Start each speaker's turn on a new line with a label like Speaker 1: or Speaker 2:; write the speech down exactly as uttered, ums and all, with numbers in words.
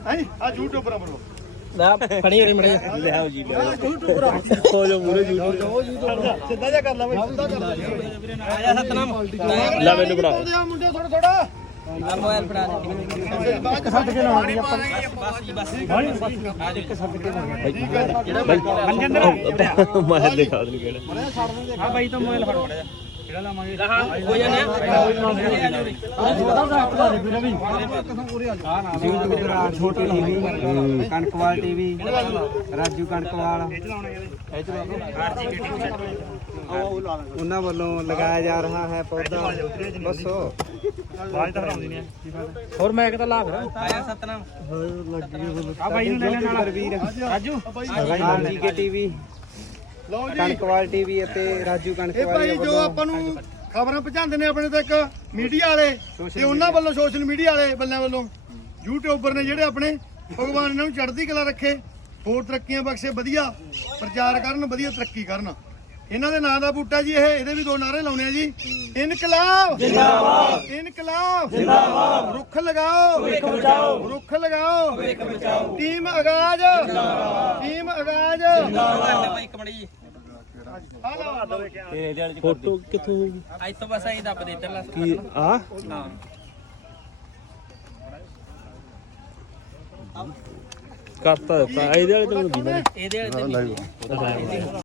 Speaker 1: ਹੈ ਆ ਯੂਟਿਊਬਰਾਂ ਬਰੋ
Speaker 2: ਲੈ ਫੜੀ ਹੋਣੀ ਮੜੇ ਲਿਆਓ ਜੀ
Speaker 1: ਯੂਟਿਊਬਰਾਂ
Speaker 2: ਹੋ ਜਾ ਮੂਰੇ ਯੂਟਿਊਬ
Speaker 1: ਸਿੱਧਾ ਜਿਹਾ ਕਰ ਲੈ ਬਈ ਸਿੱਧਾ ਕਰ ਲੈ
Speaker 2: ਆਇਆ ਸਤਨਾਮ ਲੈ ਮੈਨੂੰ ਬਣਾ
Speaker 1: ਮੁੰਡੇ ਥੋੜਾ ਥੋੜਾ
Speaker 2: ਆ ਮੋਬਾਈਲ ਫੜਾ ਦੇ
Speaker 1: ਬਾਅਦ ਛੱਡ ਕੇ ਲਾਉਣੀ ਆਪਾਂ
Speaker 2: ਬਸ ਜੀ ਬਸ ਆ ਇੱਕ ਛੱਡ ਕੇ
Speaker 1: ਜਿਹੜਾ
Speaker 2: ਮਨਜਿੰਦਰ ਮੋਬਾਈਲ ਦਿਖਾ ਦੇ ਕਿਹੜਾ ਹਾਂ ਬਾਈ ਤਾਂ ਮੋਬਾਈਲ ਫੜ ਮੜਿਆ ਕਿਹੜਾ ਲਾਵਾਂਗੇ ਹੋ ਜਾਣਾ
Speaker 3: ਛੋਟੀ ਟੀਵੀ ਕਣਕਵਾਲ ਟੀਵੀ ਰਾਜੂ ਕਣਕਵਾਲ ਇਹ ਚਲਾ ਉਹਨਾਂ ਵੱਲੋਂ ਲਗਾਇਆ ਜਾ ਰਿਹਾ ਹੈ ਪੌਦਾ ਬਸੋ
Speaker 2: ਬਾਜ ਤਾਂ ਹਰਾਉਂਦੀ ਨਹੀਂ ਹੋਰ ਮੈਂ ਕਿਤਾ ਲਾ ਫਿਰ ਆਇਆ ਸਤਨਾਮ ਆ ਬਾਈ ਨੂੰ ਲੈ ਲੈ ਨਾਲ
Speaker 3: ਵੀਰ
Speaker 2: ਰਾਜੂ
Speaker 3: ਹਾਂਜੀ ਕੇ ਟੀਵੀ
Speaker 1: ਲਓ ਜੀ
Speaker 3: ਕਣਕਵਾਲ ਟੀਵੀ ਅਤੇ ਰਾਜੂ
Speaker 1: ਇਹ
Speaker 3: ਕਣਕਵਾਲ
Speaker 1: ਭਾਈ ਜੋ ਆਪਾਂ ਨੂੰ ਖਬਰਾਂ ਪਹੁੰਚਾਉਂਦੇ ਨੇ ਆਪਣੇ ਤੱਕ ਮੀਡੀਆ ਵਾਲੇ ਤੇ ਉਹਨਾਂ ਵੱਲੋਂ ਸੋਸ਼ਲ ਮੀਡੀਆ ਵਾਲੇ ਬੰਦਿਆਂ ਵੱਲੋਂ ਯੂਟਿਊਬਰ ਨੇ ਜਿਹੜੇ ਆਪਣੇ ਭਗਵਾਨ ਇਹਨਾਂ ਨੂੰ ਚੜ੍ਹਦੀ ਕਲਾ ਰੱਖੇ ਹੋਰ ਤਰੱਕੀਆਂ ਬਖਸ਼ੇ ਵਧੀਆ ਪ੍ਰਚਾਰ ਕਰਨ ਵਧੀਆ ਤਰੱਕੀ ਕਰਨ ਇਹਨਾਂ ਦੇ ਨਾਂ ਦਾ ਬੂਟਾ ਜੀ ਇਹ ਇਹਦੇ ਵੀ ਦੋ ਨਾਰੇ ਲਾਉਣੇ ਆ ਜੀ ਇਨਕਲਾਬ ਜਿੰਦਾਬਾਦ ਇਨਕਲਾਬ ਜਿੰਦਾਬਾਦ ਰੁੱਖ ਲਗਾਓ ਭਵਿੱਖ ਬਚਾਓ ਰੁੱਖ ਲਗਾਓ ਭਵਿੱਖ ਬਚਾਓ ਟੀਮ ਆਗਾਜ਼ ਜਿੰਦਾਬਾਦ ਟੀਮ ਆਗਾਜ਼
Speaker 2: ਜਿੰਦਾਬਾਦ ਇੱਕ ਮੜੀ ਜੀ
Speaker 3: ਫੋਟੋ ਕਿੱਥੋਂ ਹੋਊਗੀ
Speaker 2: ਅੱਜ ਤੋਂ ਬਸ ਅਸੀਂ ਦੱਬ ਦੇ ਇੱਧਰਲਾ
Speaker 3: ਕੀ ਆ
Speaker 2: ਹਾਂ
Speaker 3: ਕਰਤਾ ਦਿੱਤਾ ਇਹਦੇ ਵਾਲੇ ਤੋਂ
Speaker 2: ਇਹਦੇ ਵਾਲੇ ਤੇ ਨਹੀਂ